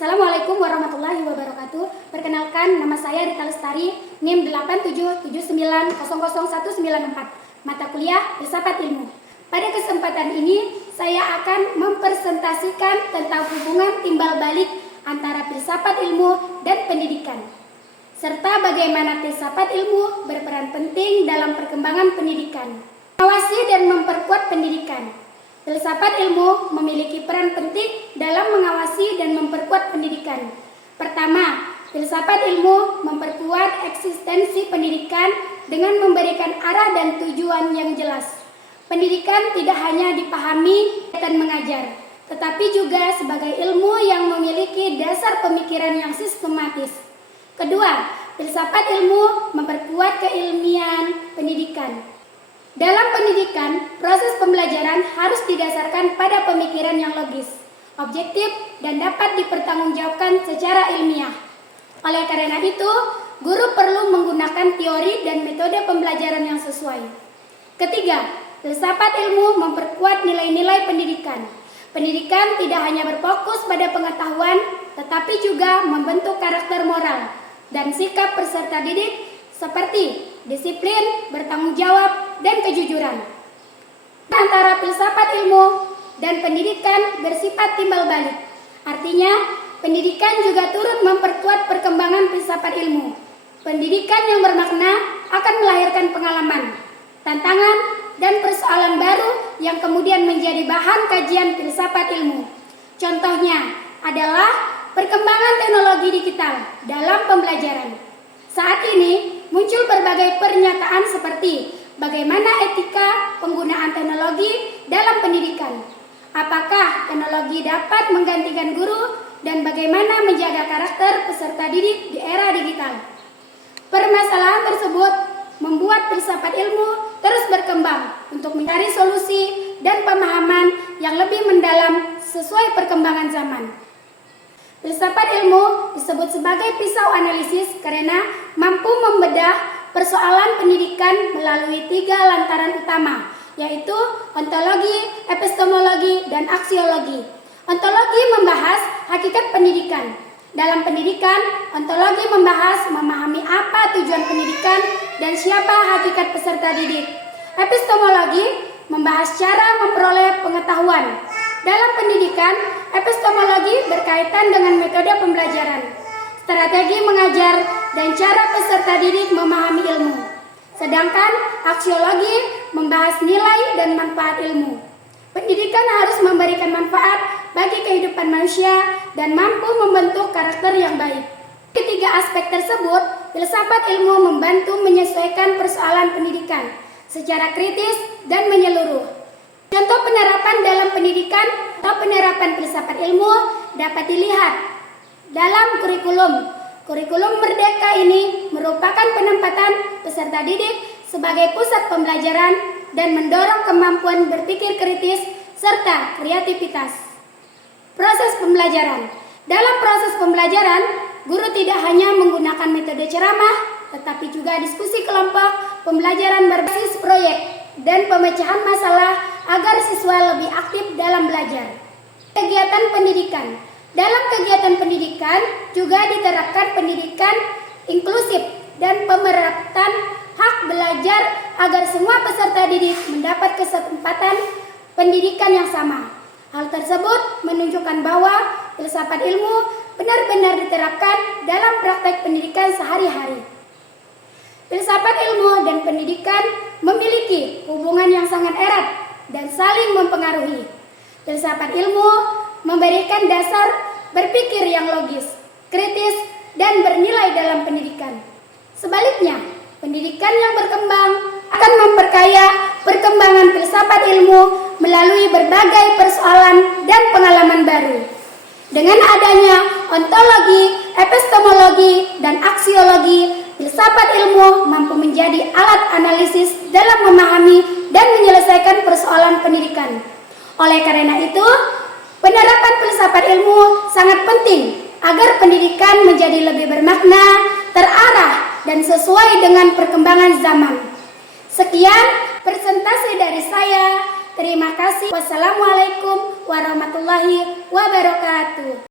Assalamualaikum warahmatullahi wabarakatuh. Perkenalkan, nama saya Rita Lestari, NIM 8779000194, mata kuliah Filsafat Ilmu. Pada kesempatan ini, saya akan mempresentasikan tentang hubungan timbal balik antara filsafat ilmu dan pendidikan, serta bagaimana filsafat ilmu berperan penting dalam perkembangan pendidikan, mengawasi dan memperkuat pendidikan. Filsafat ilmu memiliki peran penting dalam mengawasi dan memperkuat pendidikan. Pertama, filsafat ilmu memperkuat eksistensi pendidikan dengan memberikan arah dan tujuan yang jelas. Pendidikan tidak hanya dipahami dan mengajar, tetapi juga sebagai ilmu yang memiliki dasar pemikiran yang sistematis. Kedua, filsafat ilmu memperkuat keilmian pendidikan. Dalam pendidikan, proses pembelajaran harus didasarkan pada pemikiran yang logis, objektif, dan dapat dipertanggungjawabkan secara ilmiah. Oleh karena itu, guru perlu menggunakan teori dan metode pembelajaran yang sesuai. Ketiga, filsafat ilmu memperkuat nilai-nilai pendidikan. Pendidikan tidak hanya berfokus pada pengetahuan, tetapi juga membentuk karakter moral dan sikap peserta didik seperti disiplin, bertanggung jawab, dan kejujuran. Antara filsafat ilmu dan pendidikan bersifat timbal balik. Artinya, pendidikan juga turut memperkuat perkembangan filsafat ilmu. Pendidikan yang bermakna akan melahirkan pengalaman, tantangan, dan persoalan baru yang kemudian menjadi bahan kajian filsafat ilmu. Contohnya adalah perkembangan teknologi digital dalam pembelajaran. Saat ini muncul berbagai pernyataan seperti bagaimana etika penggunaan teknologi dalam pendidikan, apakah teknologi dapat menggantikan guru, dan bagaimana menjaga karakter peserta didik di era digital. Permasalahan tersebut membuat filsafat ilmu terus berkembang untuk mencari solusi dan pemahaman yang lebih mendalam sesuai perkembangan zaman. Filsafat ilmu disebut sebagai pisau analisis karena mampu membedah persoalan pendidikan melalui 3 lantaran utama, yaitu ontologi, epistemologi, dan aksiologi. Ontologi membahas hakikat pendidikan. Dalam pendidikan, ontologi membahas memahami apa tujuan pendidikan dan siapa hakikat peserta didik. Epistemologi membahas cara memperoleh pengetahuan. Dalam pendidikan, epistemologi berkaitan dengan metode pembelajaran, strategi mengajar, dan cara peserta didik memahami ilmu. Sedangkan aksiologi membahas nilai dan manfaat ilmu. Pendidikan harus memberikan manfaat bagi kehidupan manusia dan mampu membentuk karakter yang baik. Ketiga aspek tersebut, filsafat ilmu membantu menyesuaikan persoalan pendidikan secara kritis dan menyeluruh. Contoh penerapan dalam pendidikan atau penerapan filsafat ilmu dapat dilihat dalam kurikulum. Kurikulum Merdeka ini merupakan penempatan peserta didik sebagai pusat pembelajaran dan mendorong kemampuan berpikir kritis serta kreativitas. Proses pembelajaran. Dalam proses pembelajaran, guru tidak hanya menggunakan metode ceramah, tetapi juga diskusi kelompok, pembelajaran berbasis proyek, dan pemecahan masalah agar siswa lebih aktif dalam belajar. Kegiatan pendidikan. Dalam kegiatan pendidikan juga diterapkan pendidikan inklusif dan pemerataan hak belajar agar semua peserta didik mendapat kesempatan pendidikan yang sama. Hal tersebut menunjukkan bahwa filsafat ilmu benar-benar diterapkan dalam praktek pendidikan sehari-hari. Filsafat ilmu dan pendidikan memiliki hubungan yang sangat erat dan saling mempengaruhi. Filsafat ilmu memberikan dasar berpikir yang logis, kritis, dan bernilai dalam pendidikan. Sebaliknya, pendidikan yang berkembang akan memperkaya perkembangan filsafat ilmu melalui berbagai persoalan dan pengalaman baru. Dengan adanya ontologi, epistemologi, dan aksiologi, filsafat ilmu mampu menjadi alat analisis dalam memahami dan menyelesaikan persoalan pendidikan. Oleh karena itu, penerapan filsafat ilmu sangat penting agar pendidikan menjadi lebih bermakna, terarah, dan sesuai dengan perkembangan zaman. Sekian presentasi dari saya. Terima kasih. Wassalamualaikum warahmatullahi wabarakatuh.